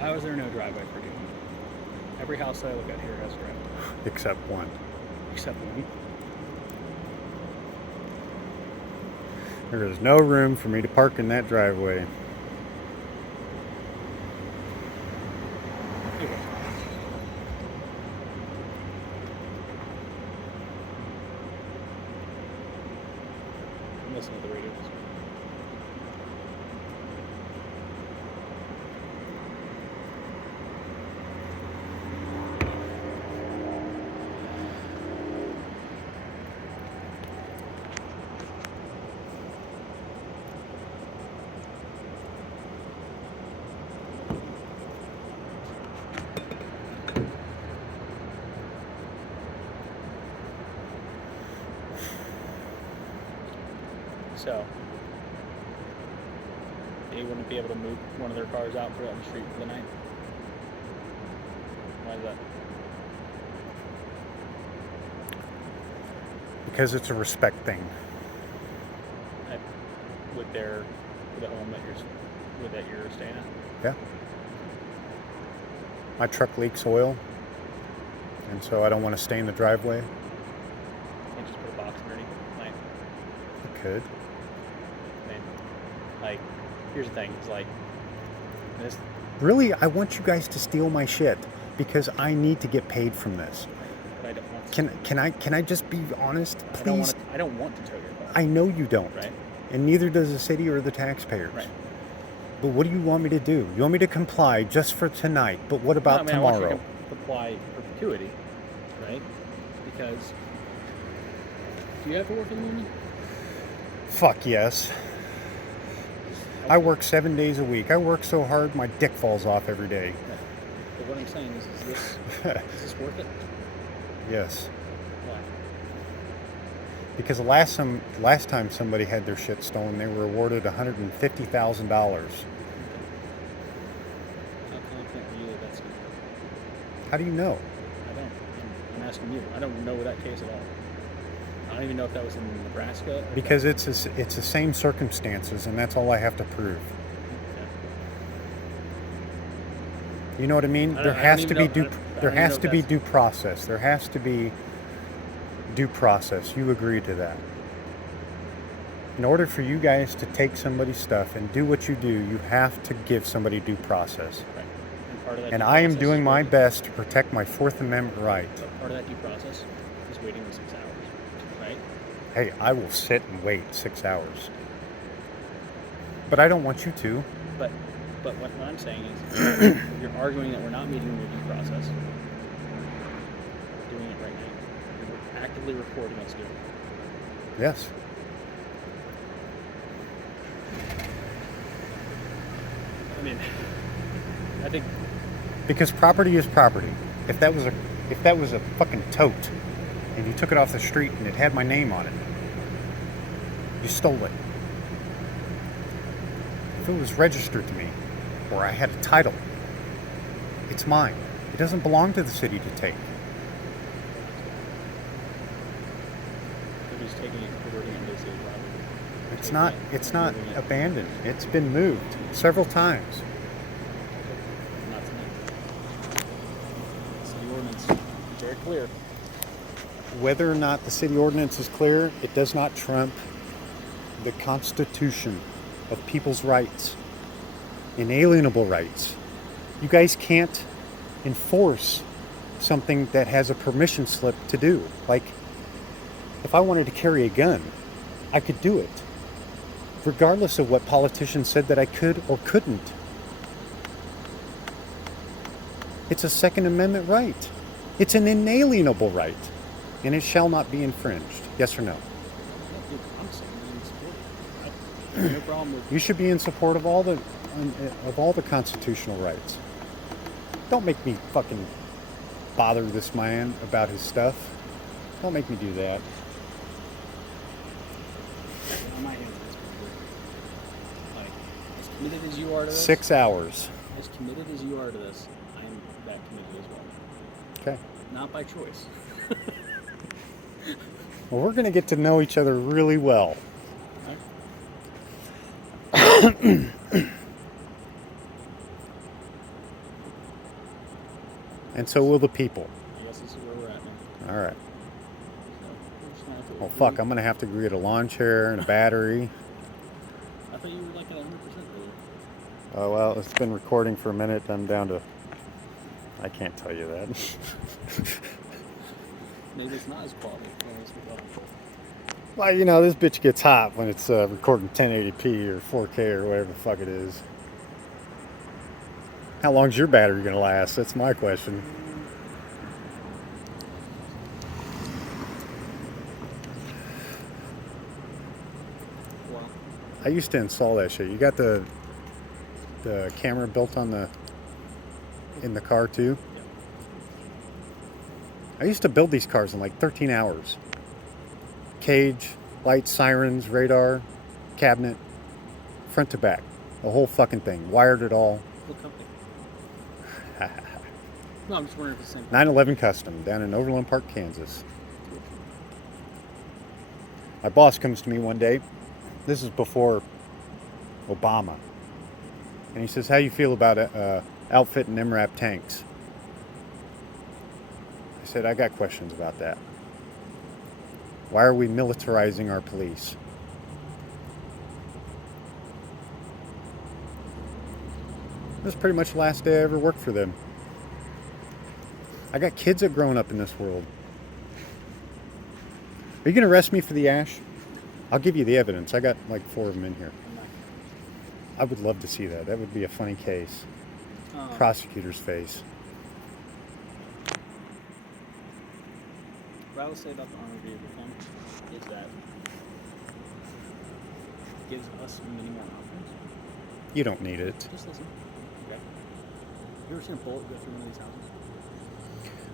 How is there no driveway for you? Every house that I look at here has a driveway. Except one. Except one. There is no room for me to park in that driveway. I'm listening to the radio. So, they wouldn't be able to move one of their cars out, put it on the street for the night? Why is that? Because it's a respect thing. With the home that you're staying at? Yeah. My truck leaks oil, and so I don't want to stay in the driveway. Can't just put a box underneath it at night? I could. I mean, like, here's the thing, it's like, this, Really, I want you guys to steal my shit because I need to get paid from this. but I don't want to. Can I just be honest, please? I don't want to tow your car. I know you don't. Right. And neither does the city or the taxpayers. Right. But what do you want me to do? You want me to comply just for tonight, but what about I want you tomorrow? to comply perpetuity, right? Because, do you have to work in the morning? Fuck yes. I work 7 days a week. I work so hard my dick falls off every day. Right. But what I'm saying is this worth it? Yes. Why? Because the last time somebody had their shit stolen, they were awarded $150,000. How confident are you that that's going to happen? How do you know? I don't. I'm asking you. I don't know that case at all. I don't even know if that was in Nebraska. Or Because it's the same circumstances, and that's all I have to prove. Yeah. You know what I mean? There has to be due process. There has to be due process. You agree to that. In order for you guys to take somebody's stuff and do what you do, you have to give somebody due process. Right. And part of that And due I am process doing is my waiting. best to protect my Fourth Amendment right. But part of that due process is waiting the 6 hours, right? Hey, I will sit and wait 6 hours. But I don't want you to. But what I'm saying is, you're arguing that we're not meeting your due process. We're doing it right now. You're actively recording us doing it. Yes. I mean, I think Because property is property. If that was a fucking tote and you took it off the street and it had my name on it, you stole it. If it was registered to me or I had a title, it's mine. It doesn't belong to the city to take. we're just taking it, converting it into a city property. It's not abandoned. It's been moved several times. Not tonight. City ordinance, very clear. Whether or not the city ordinance is clear, it does not trump the Constitution of people's rights, inalienable rights. You guys can't enforce something that has a permission slip to do. Like, if I wanted to carry a gun, I could do it, regardless of what politicians said that I could or couldn't. It's a Second Amendment right. It's an inalienable right, and it shall not be infringed. Yes or no? I'm saying that it's good. No problem with. You should be in support of all the constitutional rights. Don't make me fucking bother this man about his stuff. Don't make me do that. I might answer this before. Like, as committed as you are to this. 6 hours. As committed as you are to this, I am that committed as well. Okay. Not by choice. Well, we're going to get to know each other really well. Right? And so will the people. I guess this is where we're at now. All right. So, we're just gonna have to Well, fuck, I'm going to have to get a lawn chair and a battery. I thought you were like at 100% earlier. Oh, well, it's been recording for a minute. I'm down to... I can't tell you that. Maybe it's not as quality. Well, you know, this bitch gets hot when it's recording 1080p or 4K or whatever the fuck it is. How long's your battery going to last? That's my question. Wow. I used to install that shit. You got the camera built on in the car too? Yeah. I used to build these cars in like 13 hours. Cage, lights, sirens, radar, cabinet, front to back. The whole fucking thing. Wired it all. What company? No, I'm just wondering if it's the same. 911 Custom down in Overland Park, Kansas. My boss comes to me one day. This is before Obama. And he says, how you feel about outfitting MRAP tanks? I said, I got questions about that. Why are we militarizing our police? This is pretty much the last day I ever worked for them. I got kids that are growing up in this world. Are you going to arrest me for the ash? I'll give you the evidence. I got like 4 of them in here. I would love to see that. That would be a funny case. Prosecutor's face. What I will say about the armored vehicle thing is that it gives us many more options. You don't need it. Just listen. Okay. You ever seen a bullet go through one of these houses?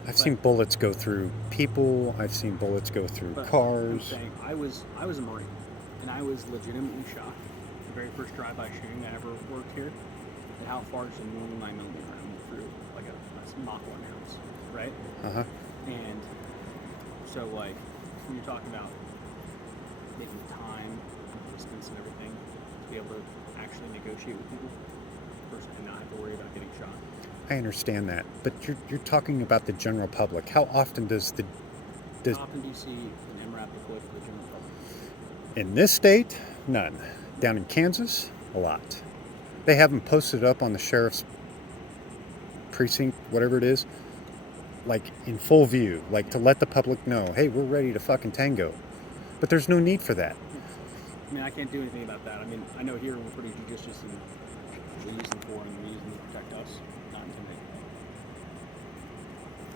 I've seen bullets go through people. I've seen bullets go through cars. I'm saying, I was a Marine, and I was legitimately shocked the very first drive-by shooting that ever worked here, at how far just a normal 9mm round went through like a Mach 1 ounce, right? Uh-huh. And so, like, when you're talking about making time, distance, and everything, to be able to actually negotiate with people, first and not have to worry about getting shot. I understand that, but you're talking about the general public. How often does How often do you see an MRAP deployed for the general public? in this state? None. Down in Kansas, a lot. They have them posted up on the sheriff's precinct, whatever it is, like in full view, like to let the public know, hey, we're ready to fucking tango. But there's no need for that. I mean, I can't do anything about that. I mean, I know here we're pretty judicious and we use them for and we use them to protect us, not intimidate.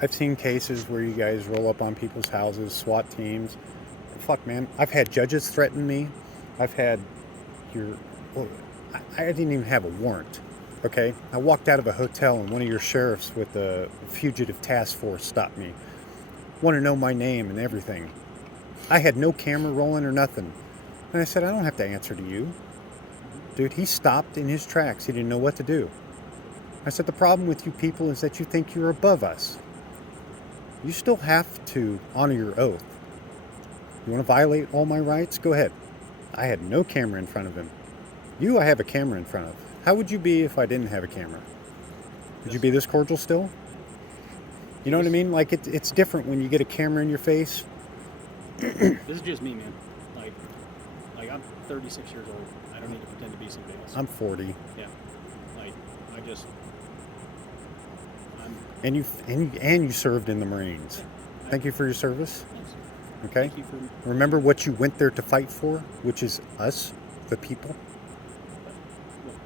I've seen cases where you guys roll up on people's houses, SWAT teams. Fuck, man. I've had judges threaten me. I've had I didn't even have a warrant, okay? I walked out of a hotel and one of your sheriffs with the fugitive task force stopped me. Want to know my name and everything. I had no camera rolling or nothing. And I said, I don't have to answer to you. Dude, he stopped in his tracks. He didn't know what to do. I said, the problem with you people is that you think you're above us. You still have to honor your oath. You want to violate all my rights? Go ahead. I had no camera in front of him. You, I have a camera in front of. How would you be if I didn't have a camera? Would you be this cordial still? You know what I mean? Like, it's different when you get a camera in your face. This is just me, man. Like I'm 36 years old. I don't need to pretend to be somebody else. I'm 40. Yeah. Like, And you served in the Marines. Yeah, Thank you for your service. Thanks. Okay? Thank you for... Remember what you went there to fight for, which is us, the people.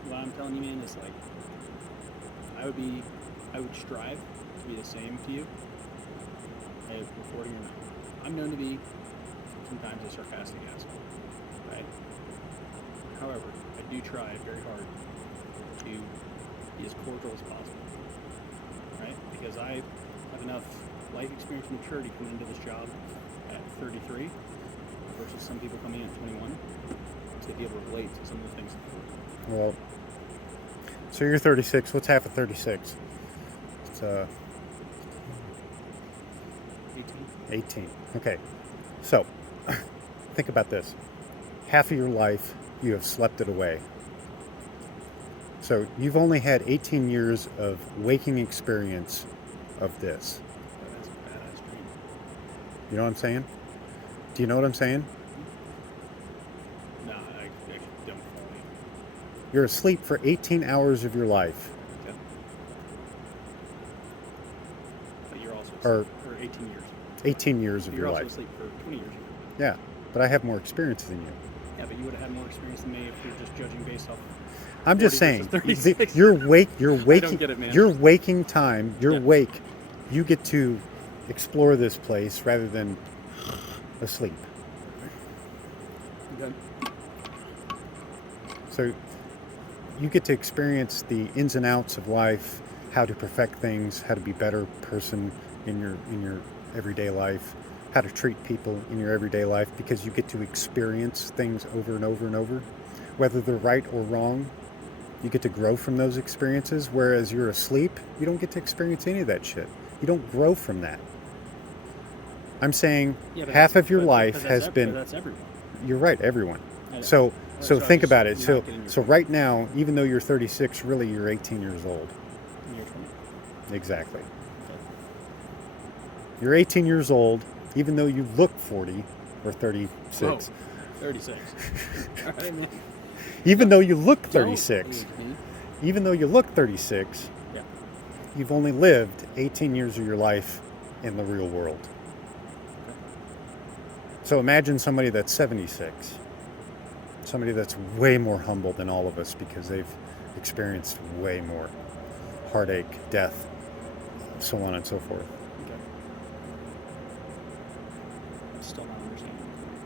What I'm telling you, man, is like, I would strive to be the same to you, as reporting or not. I'm known to be sometimes a sarcastic asshole, right? However, I do try very hard to be as cordial as possible, right? Because I have enough life experience and maturity coming into this job at 33 versus some people coming in at 21 to be able to relate to some of the things. Well, so you're 36. What's half of 36? It's 18. 18. Okay. So, think about this. Half of your life, you have slept it away. So, you've only had 18 years of waking experience of this. That's a badass dream. You know what I'm saying? Do you know what I'm saying? No, I actually don't follow you. You're asleep for 18 hours of your life. Okay. But you're also Or- asleep for 18 years. 18 years But of you're your also life. asleep for 20 years. Yeah, but I have more experience than you. Yeah, but you would have had more experience than me if you're just judging based off. I'm just 40 saying, versus 36. you're waking, get it, man. your waking time, you're Yeah. awake. You get to explore this place rather than asleep. Okay. So you get to experience the ins and outs of life, how to perfect things, how to be a better person in your everyday life, how to treat people in your everyday life, because you get to experience things over and over and over, whether they're right or wrong. You get to grow from those experiences, whereas you're asleep, you don't get to experience any of that shit. You don't grow from that. I'm saying Yeah, but half that's- of your but life that's has been. That's everyone. You're right, everyone. I know. So So I think just- about it. you're So not getting your so point. right now, even though you're 36, really you're 18 years old. And you're 20. Exactly. Okay. You're 18 years old, even though you look 40 or 36. Whoa, 36. All right, man. Even though you look Don't 36, age me. even though you look 36, Yeah. you've only lived 18 years of your life in the real world. So imagine somebody that's 76, somebody that's way more humble than all of us because they've experienced way more heartache, death, so on and so forth. Okay. I'm still not understanding.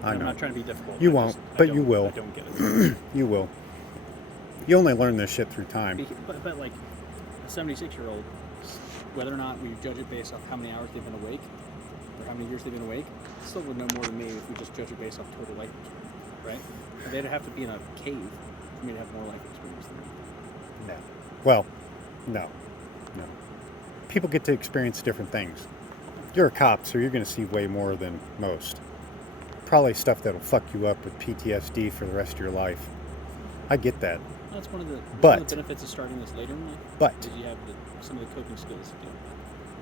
I I'm know. not trying to be difficult. You I won't, just- I but you don't- will. I don't get it. You will. You only learn this shit through time. But like a 76-year-old, whether or not we judge it based off how many hours they've been awake or how many years they've been awake, still would know more than me if we just judge it based off total life experience, right? And they'd have to be in a cave for me to have more life experience than them. No. Well, no. People get to experience different things. You're a cop, so you're going to see way more than most. Probably stuff that'll fuck you up with PTSD for the rest of your life. I get that. That's one of the But- benefits of starting this later in life. But Is you have some of the coping skills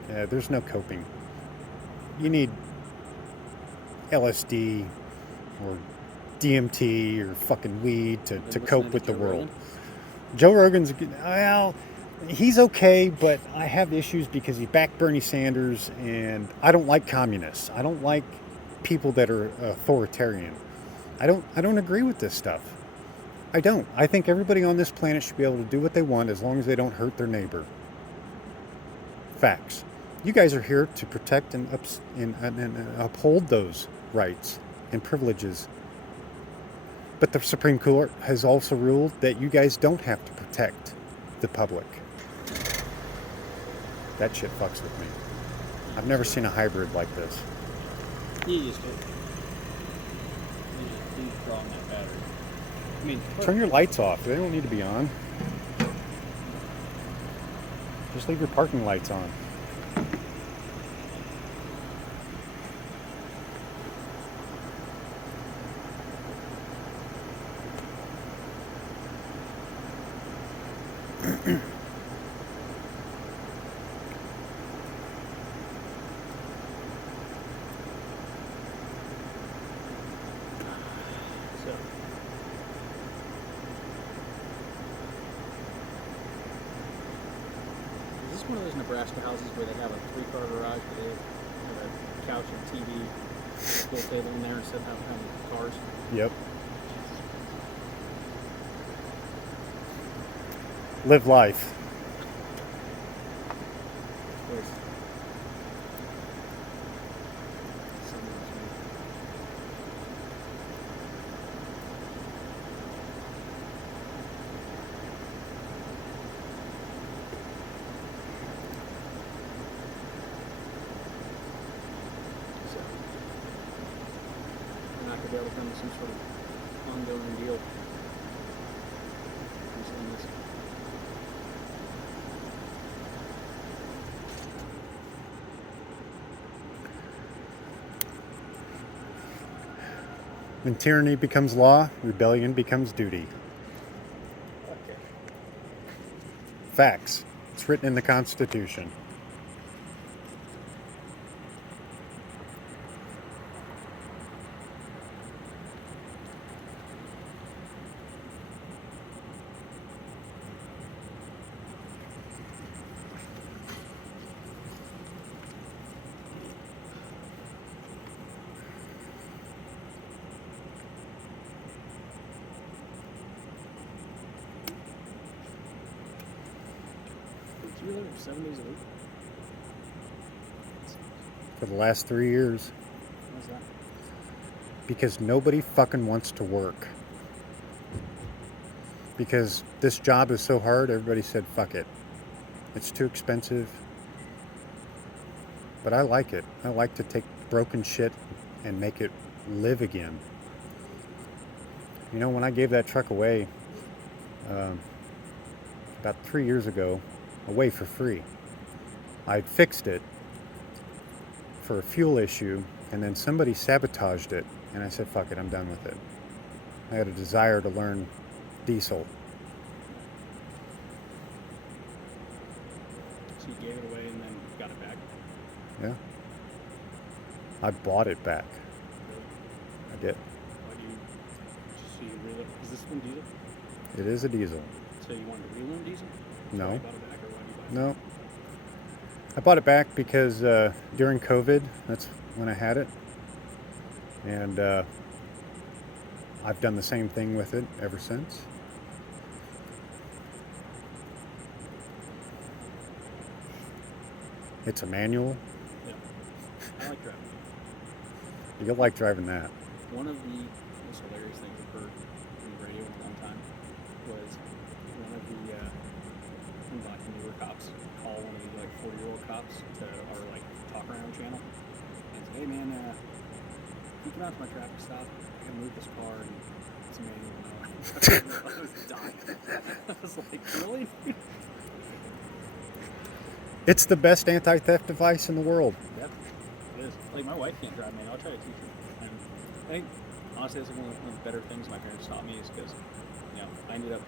to do. there's no coping. You need LSD or DMT or fucking weed to Been cope listening with to the Joe world. Rogan? Joe Rogan's, well, he's okay, but I have issues because he backed Bernie Sanders, and I don't like communists. I don't like people that are authoritarian. I don't agree with this stuff. I don't. I think everybody on this planet should be able to do what they want as long as they don't hurt their neighbor. Facts. You guys are here to protect and uphold those rights and privileges. But the Supreme Court has also ruled that you guys don't have to protect the public. That shit fucks with me. I've never seen a hybrid like this. You just get. You just draw on that battery. I mean, Turn your lights off. They don't need to be on. Just leave your parking lights on. So, is this one of those Nebraska houses where they have a 3-car garage, but they have a couch and TV, pool table in there instead of having cars? Yep. Live life. Where's someone's become some sort of ongoing deal. I'm saying this. When tyranny becomes law, rebellion becomes duty. Okay. Facts. It's written in the Constitution. So you're there 7 days a week? For the last 3 years. Why's that? Because nobody fucking wants to work. Because this job is so hard, everybody said, fuck it. It's too expensive. But I like it. I like to take broken shit and make it live again. You know, when I gave that truck away about 3 years ago, away for free, I'd fixed it for a fuel issue, and then somebody sabotaged it, and I said, fuck it, I'm done with it. I had a desire to learn diesel. So you gave it away and then got it back? Yeah. I bought it back. Really? I did. Why do you... So you really... Is this one diesel? It is a diesel. So you wanted to relearn diesel? So No. you bought it back, or why did you buy it? No. I bought it back because during COVID, that's when I had it. And I've done the same thing with it ever since. It's a manual. Yeah. I like driving. You'll like driving that. One of the most hilarious things I've heard on the radio in a long time was one of the black and newer cops call one of the 40-year-old cops to our talk around channel and say, hey man, can you come out to my traffic stop? I gotta move this car and it's a manual now. I was dying. I was like, really? It's the best anti-theft device in the world. Yep, it is. Like, my wife can't drive manual. I'll try to teach her. And I think, honestly, that's one of the better things my parents taught me is because, I ended up,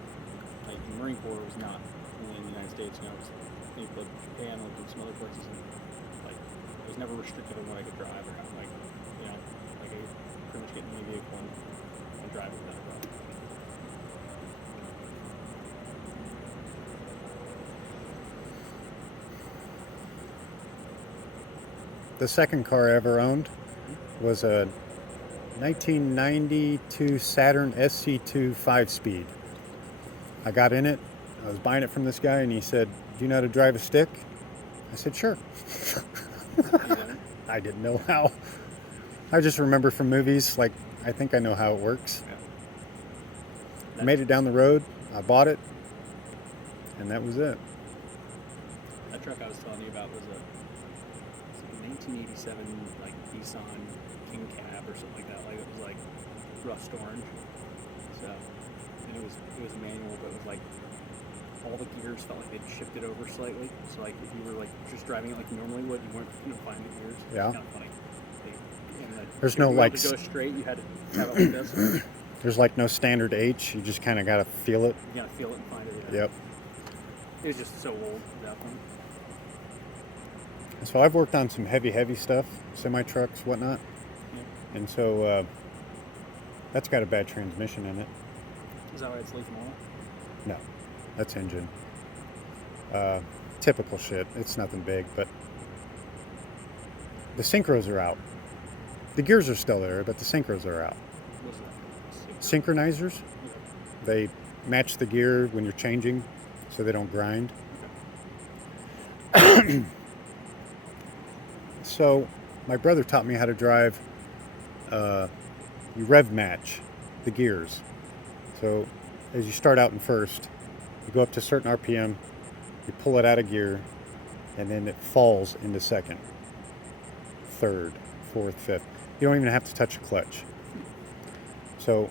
the Marine Corps was not only in the United States, it was in Japan, and some other places, and, I was never restricted on what I could drive or how, I could pretty much get in any vehicle and drive it without a problem. The second car I ever owned was a 1992 Saturn SC2 5-speed. I got in it. I was buying it from this guy, and he said, do you know how to drive a stick? I said, sure. I didn't know how. I just remember from movies, I think I know how it works. Yeah. I made it down the road. I bought it, and that was it. That truck I was telling you about was a 1987 Nissan King Cab or something like that. It was rust orange. So, and it was a manual, but it was all the gears felt like they'd shifted over slightly. So if you were just driving it like you normally would, you weren't find the gears. Yeah. It's kind of funny. There's if no you wanted to go straight, you had to have it like this. There's no standard H. You just kind of got to feel it. You gotta feel it and find it. Yeah. Yep. It was just so old at that point. So I've worked on some heavy stuff, semi-trucks, whatnot. Yeah. And so that's got a bad transmission in it. Is that why it's leaking oil? No, that's engine. Typical shit. It's nothing big, but the synchros are out. The gears are still there, but the synchros are out. What's that? Synchronizers, Yeah. they match the gear when you're changing so they don't grind. Okay. So my brother taught me how to drive, you rev match the gears. So as you start out in first, you go up to a certain RPM, you pull it out of gear, and then it falls into second, third, fourth, fifth. You don't even have to touch the clutch. So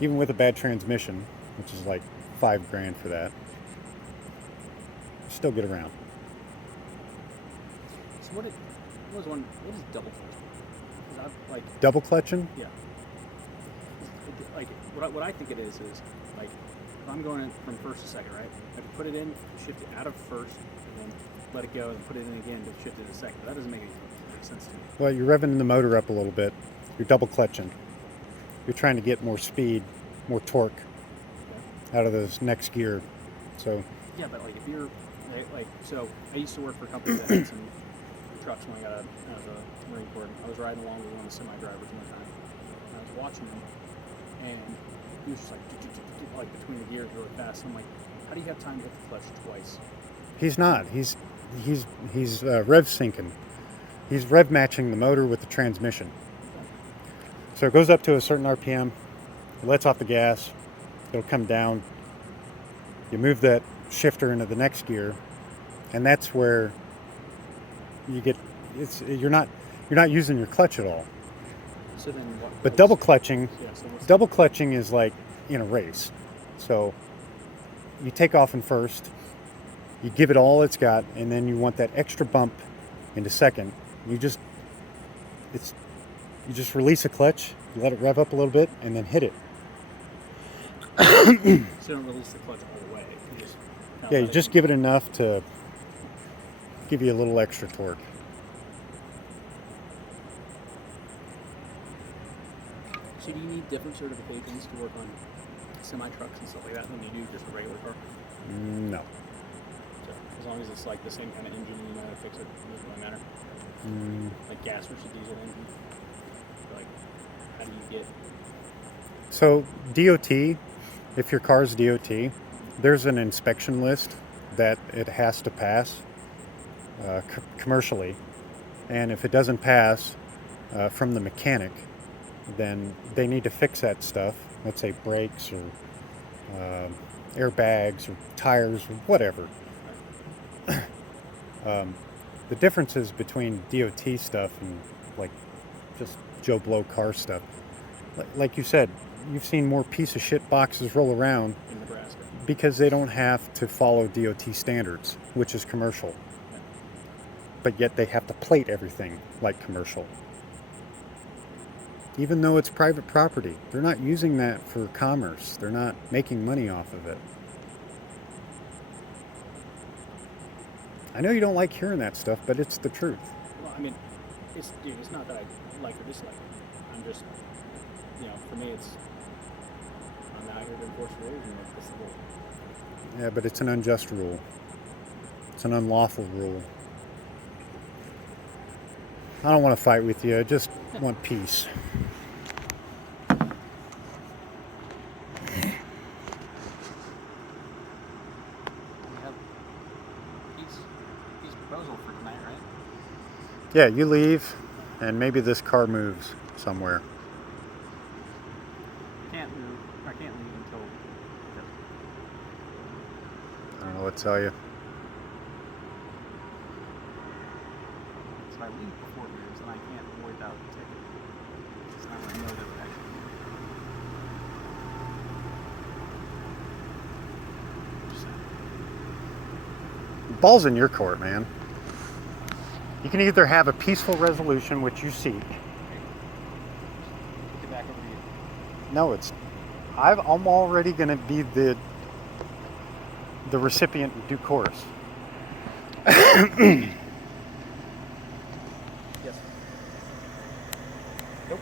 even with a bad transmission, which is like $5,000 for that, still get around. So what is double clutch? 'Cause I've, like, Double clutching? yeah. Like, what I think it is like, if I'm going in from first to second, right? I can put it in, shift it out of first, and then let it go, and put it in again to shift it to second. That doesn't make any sense to me. Well, you're revving the motor up a little bit. You're double clutching. You're trying to get more speed, more torque out of this next gear. So Yeah, but like if you're like, so I used to work for a company that had some trucks when I got out of the Marine Corps. I was riding along with one of the semi-drivers one time, and I was watching him, and he was just like between the gears really fast. I'm like, how do you have time to hit the clutch twice? he's not. He's rev syncing. He's rev matching the motor with the transmission. So it goes up to a certain RPM. It lets off the gas. It'll come down. You move that shifter into the next gear, and that's where you get. You're not using your clutch at all. So then what? But double clutching, Yeah, so double clutching is like in a race. So you take off in first, you give it all it's got, and then you want that extra bump into second. You just release a clutch, you let it rev up a little bit, and then hit it. So you don't release the clutch all the way. You just Yeah, you just give it enough to give you a little extra torque. So do you need different certifications to work on semi-trucks and stuff like that than you do just a regular car? No. So as long as it's like the same kind of engine, you know how to fix it, it doesn't really matter. Like gas versus diesel engine. Like, how do you get? So DOT, if your car's DOT, there's an inspection list that it has to pass commercially, and if it doesn't pass from the mechanic, then they need to fix that stuff. Let's say brakes or airbags or tires or whatever. The differences between DOT stuff and like just Joe Blow car stuff, like you said, you've seen more piece of shit boxes roll around In Nebraska. because they don't have to follow DOT standards, which is commercial. But yet they have to plate everything like commercial. Even though it's private property, they're not using that for commerce. They're not making money off of it. I know you don't like hearing that stuff, but it's the truth. Well, I mean, it's not that I like or dislike it. I'm just, for me, I'm out here to enforce rules, and that's the rule. Yeah, but it's an unjust rule. It's an unlawful rule. I don't want to fight with you. I just want peace. Proposal for tonight, right? Yeah, you leave, and maybe this car moves somewhere. I can't leave until. I don't know what to tell you. So I leave before it moves, and I can't avoid that ticket. It's not what I know that it actually. Just saying. Ball's in your court, man. You can either have a peaceful resolution, which you seek. Get back over to you. No, I'm already going to be the recipient in due course. Yes. Nope.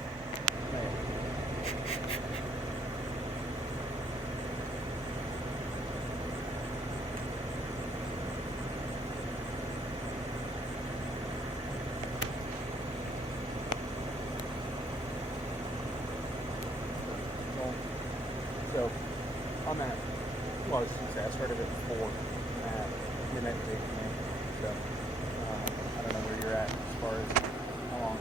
So, on that, well, I was going to say, I started at 4 at midnight was 8 p.m. So, I don't know where you're at as far as how long.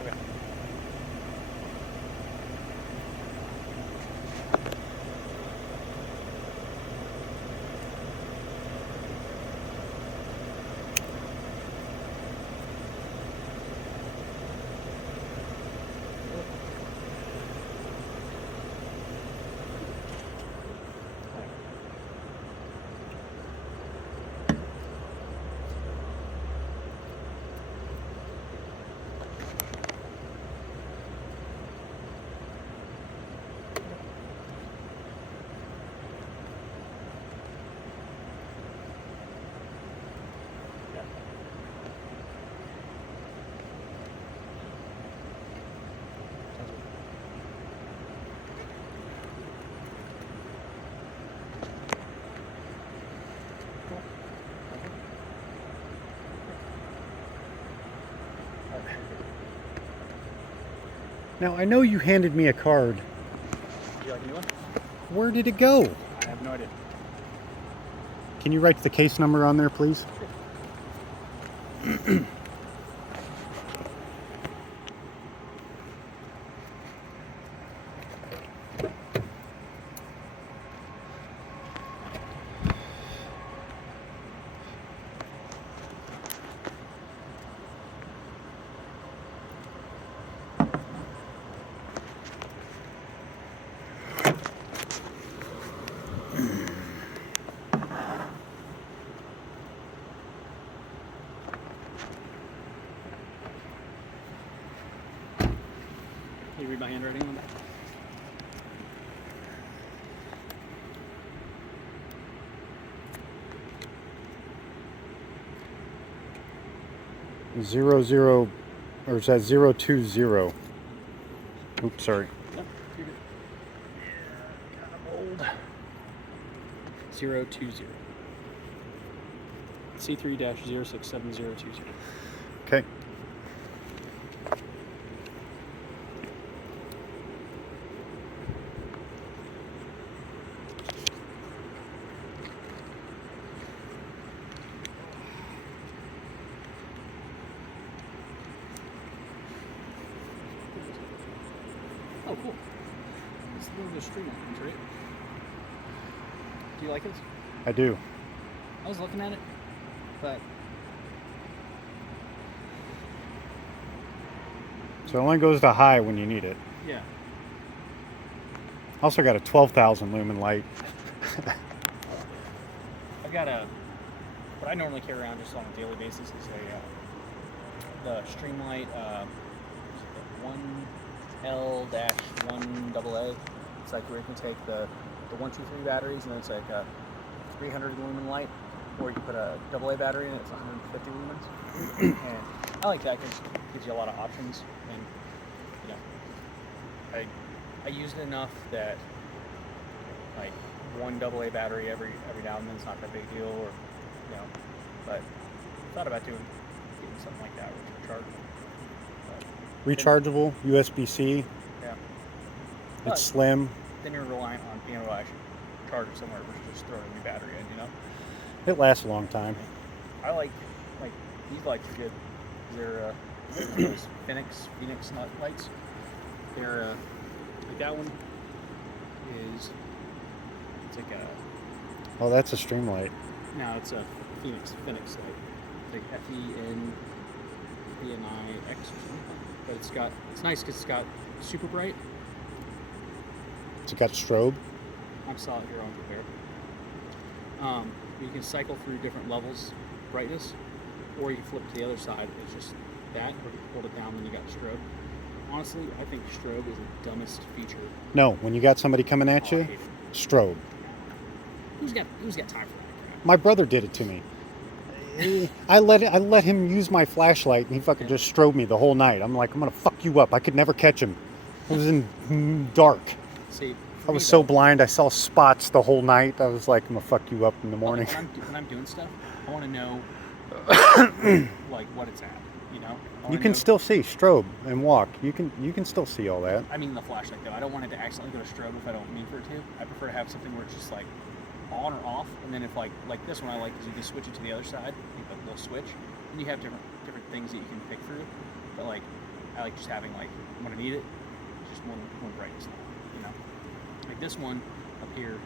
Okay. Now, I know you handed me a card. Would you like a new one? Where did it go? I have no idea. Can you write the case number on there, please? Can you read my handwriting on that? Zero zero, or is that 020? Oops, sorry. Yep, you're good. Yeah, got 'em old. 020. C3-067020. Okay. Oh, cool. It's one of those stream ones, right? Do you like it? I do. I was looking at it, but So it only goes to high when you need it. yeah. Also got a 12,000 lumen light. I've got what I normally carry around just on a daily basis is the Streamlight 1L-1AA. It's like where you can take the 123 batteries and then it's like a 300 lumen light, or you can put a AA battery in it, it's 150 lumens. And I like that because it gives you a lot of options, and you know, I used it enough that like one AA battery every now and then is not that big deal, or you know, but I thought about getting something like that which would charge. Rechargeable, USB-C. Yeah. It's slim. Then you're reliant on being able to actually charge it somewhere versus just throwing a new battery in, you know? It lasts a long time. I like these lights are good. They're those Phoenix nut lights. They're like that one is, it's like a, Oh, that's a stream light. no, it's a Phoenix light. It's like FENIX or something. But it's nice because it's got super bright. It's got strobe. I saw it here on Compare. You can cycle through different levels of brightness, or you can flip to the other side. It's just that, or you hold it down, then you got strobe. Honestly, I think strobe is the dumbest feature. No, when you got somebody coming at I you, hate it. strobe. Who's got time for that crap? My brother did it to me. I let him use my flashlight, and he fucking just strobed me the whole night. I'm like, I'm gonna fuck you up. I could never catch him. It was in dark. See, I was so blind. I saw spots the whole night. I was like, I'm gonna fuck you up in the morning. When I'm doing stuff, I want to know like what it's at. You know, You can still see strobe and walk. You can still see all that. I mean the flashlight though. I don't want it to accidentally go to strobe if I don't mean for it to. I prefer to have something where it's just like on or off, and then if like this one I like because you can switch it to the other side. You put a little switch, and you have different things that you can pick through. But like I like just having like when I need it, just one brightness. You know, like this one up here,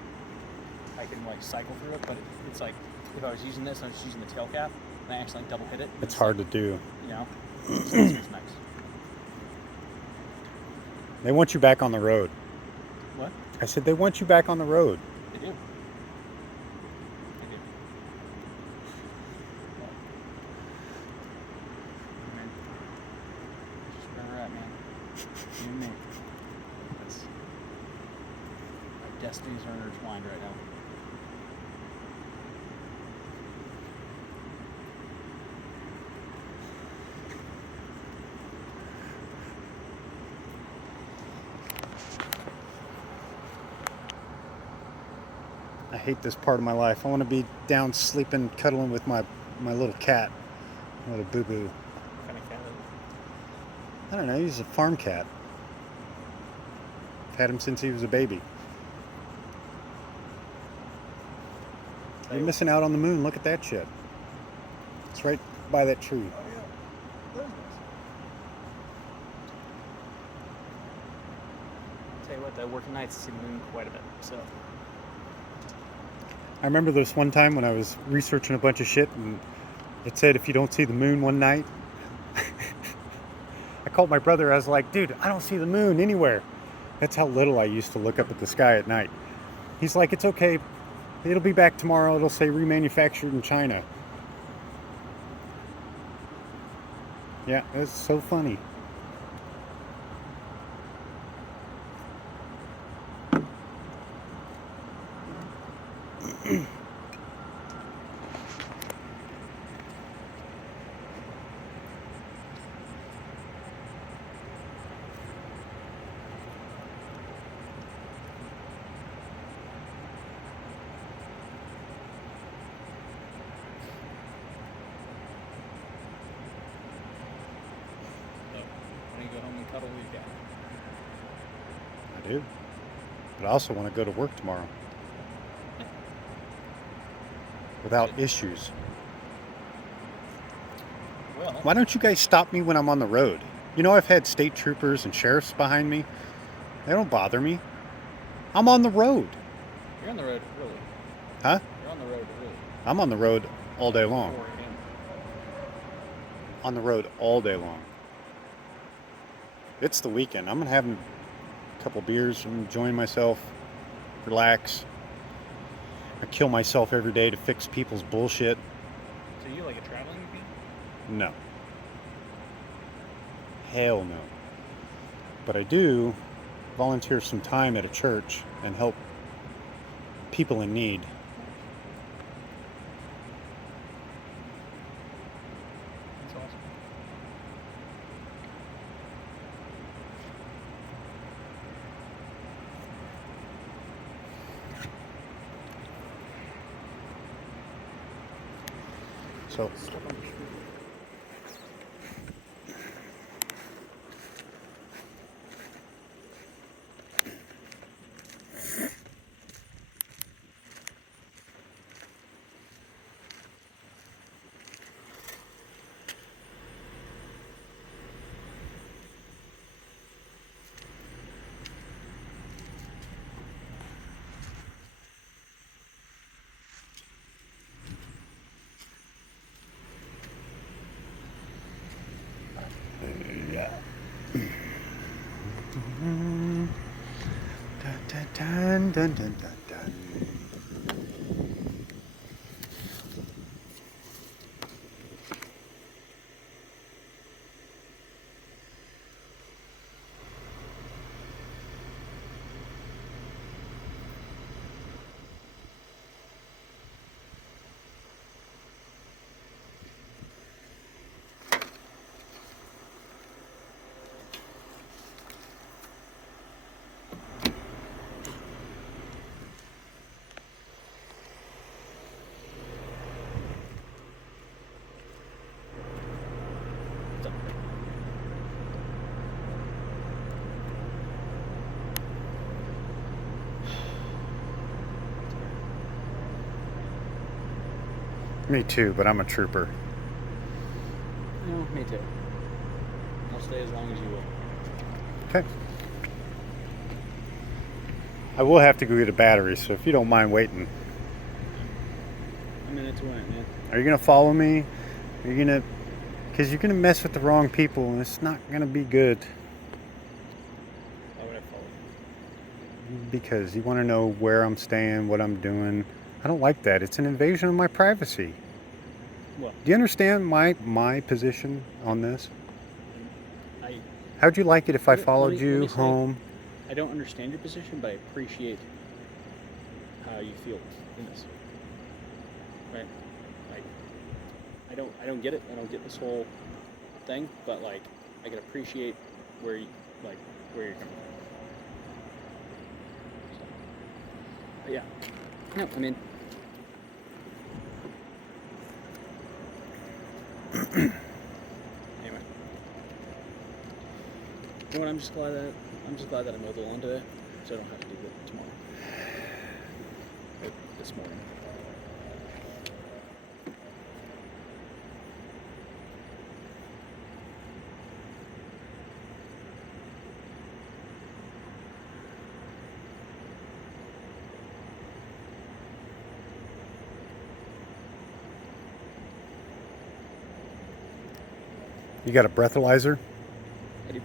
I can like cycle through it, but it's like if I was using this, I was using the tail cap, and I accidentally double hit it. It's hard to do. You know, it's nice. They want you back on the road. What? I said they want you back on the road. They do. They do. Man, just where we're at, man. You and me. That's, our destinies are intertwined right now. I hate this part of my life. I want to be down sleeping, cuddling with my little cat. My little boo-boo. What kind of cat is I don't know, he's a farm cat. Had him since he was a baby. You're missing out on the moon. Look at that shit. It's right by that tree. Oh yeah, that is nice. Tell you what, I work nights to see the moon quite a bit. So I remember this one time when I was researching a bunch of shit and it said if you don't see the moon one night. I called my brother. I was like, dude, I don't see the moon anywhere. That's how little I used to look up at the sky at night. He's like, it's okay. It'll be back tomorrow. It'll say remanufactured in China. Yeah, it's so funny. when you go home and cuddle with your cat. I do. But I also want to go to work tomorrow. Without issues. Well, Why don't you guys stop me when I'm on the road? You know, I've had state troopers and sheriffs behind me. They don't bother me. I'm on the road. you're on the road early. Huh? You're on the road early. I'm on the road all day long. 4 a.m. On the road all day long. It's the weekend. I'm having a couple beers, I'm enjoying myself, relax. I kill myself every day to fix people's bullshit. So you like a traveling bee? No. Hell no. But I do volunteer some time at a church and help people in need. That's awesome. So, Stuff on the street. Dun, dun, dun, dun, dun. What's up? Me too, but I'm a trooper. No, me too. I'll stay as long as you will. Okay. I will have to go get a battery, so if you don't mind waiting. A minute to win it, man. Are you going to follow me? Are you going to... Because you're going to mess with the wrong people, and it's not going to be good. Why would I follow you? Because you want to know where I'm staying, what I'm doing. I don't like that. It's an invasion of my privacy. What? Do you understand my position on this? I How'd you like it if I Let me- followed let me you say- home? I don't understand your position, but I appreciate how you feel in this. Right? Like, I don't get it. I don't get this whole thing, but like, I can appreciate where you where you're coming from. So, but yeah. No, I mean. Anyway. You know what? I'm just glad that I mowed the lawn today. so I don't have to do it tomorrow. Or this morning. You got a breathalyzer? I do.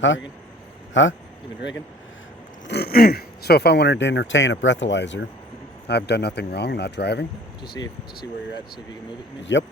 Huh? Drinking? Huh? You been drinking? So if I wanted to entertain a breathalyzer, I've done nothing wrong. I'm not driving. To see where you're at, to see if you can move it. Maybe? Yep.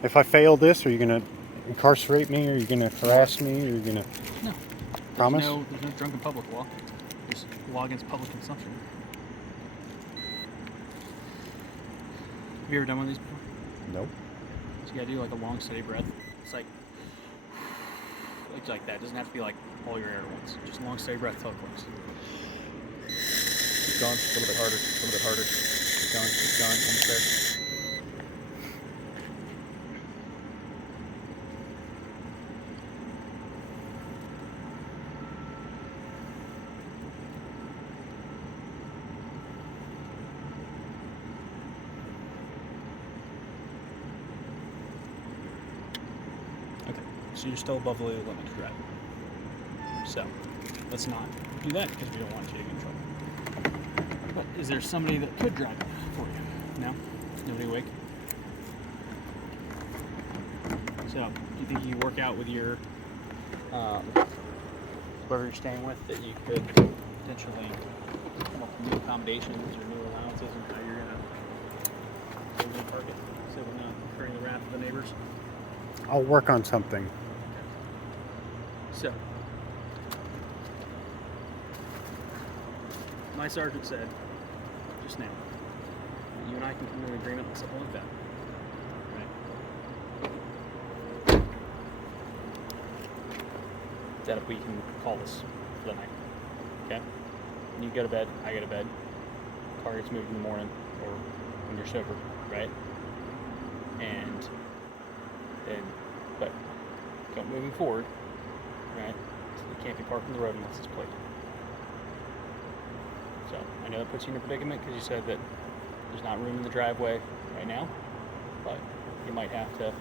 If I fail this, are you going to incarcerate me? Are you going to harass me? Are you going to No. promise? There's no drunken public law. There's law against public consumption. Have you ever done one of these before? Nope. So you gotta do like a long, steady breath. It's like that. It doesn't have to be like all your air at once. Just a long, steady breath till it clicks. Keep going. A little bit harder. A little bit harder. Keep going. Keep going. Almost there. Okay, so you're still above the legal limit to drive. So, let's not do that because we don't want you to get in trouble. But is there somebody that could drive it for you? No? Nobody awake? So, do you think you work out with your, whoever you're staying with, that you could potentially come up with new accommodations or new allowances and how you're going to park it so we're not incurring the wrath of the neighbors? I'll work on something. So, my sergeant said just now that you and I can come to an agreement on something like that. Right? That we can call this for the night. Okay? And you go to bed, I go to bed. Car gets moved in the morning or when you're sober, right? And then, but moving forward, right? So you can't be parked on the road unless it's plated. So I know that puts you in a predicament because you said that there's not room in the driveway right now, but you might have to.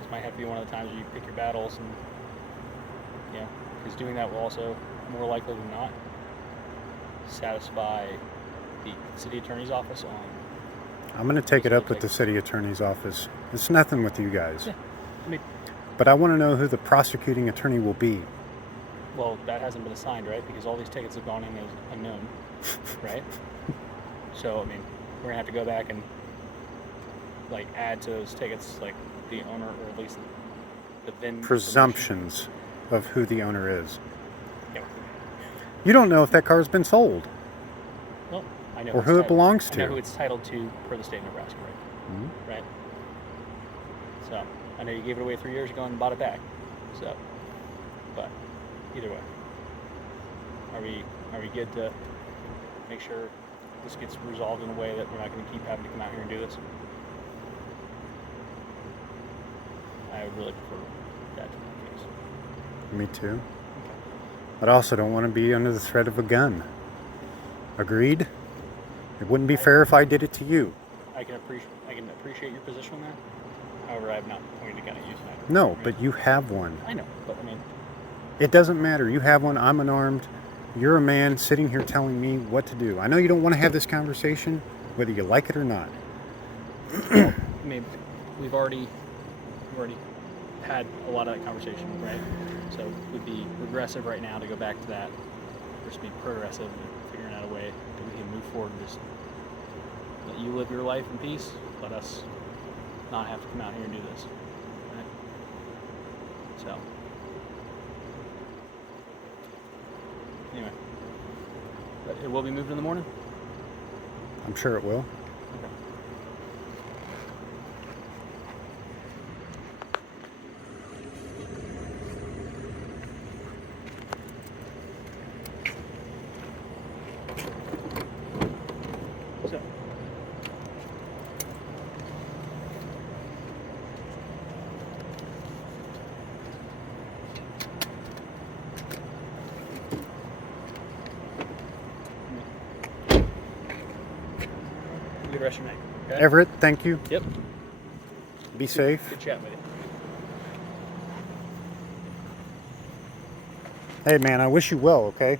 This might have to be one of the times where you pick your battles, and because doing that will also more likely than not satisfy the city attorney's office on. I'm going to take it up with the city attorney's office. It's nothing with you guys. Yeah, I mean, but I want to know who the prosecuting attorney will be. well, that hasn't been assigned, right? Because all these tickets have gone in as unknown, right? So, I mean, we're going to have to go back and, add to those tickets, the owner, or at least the VIN. Presumptions of who the owner is. Yeah. You don't know if that car's been sold. Well, I know or who it belongs I to. know who it's titled to per the state of Nebraska, right? Mm-hmm. Right? So, I know you gave it away 3 years ago and bought it back. So, but either way, are we good to make sure this gets resolved in a way that we're not going to keep having to come out here and do this? I would really prefer that to be the case. Me too. Okay. But I also don't want to be under the threat of a gun. Agreed? It wouldn't be fair if I did it to you. I can appreciate your position on that. However, I have not pointed a gun at you tonight. No, but you have one. I know, but I mean, It doesn't matter. You have one. I'm unarmed. You're a man sitting here telling me what to do. I know you don't want to have this conversation, whether you like it or not. I mean, we've already had a lot of that conversation, right? So it would be regressive right now to go back to that, versus be progressive and figuring out a way that we can move forward and just let you live your life in peace. Let us not have to come out here and do this, right? So anyway, but it will be moved in the morning. I'm sure it will. Okay. good rest of your night. Okay? Everett, thank you. Yep. Be safe. Good chatting with you. Hey, man, I wish you well, okay?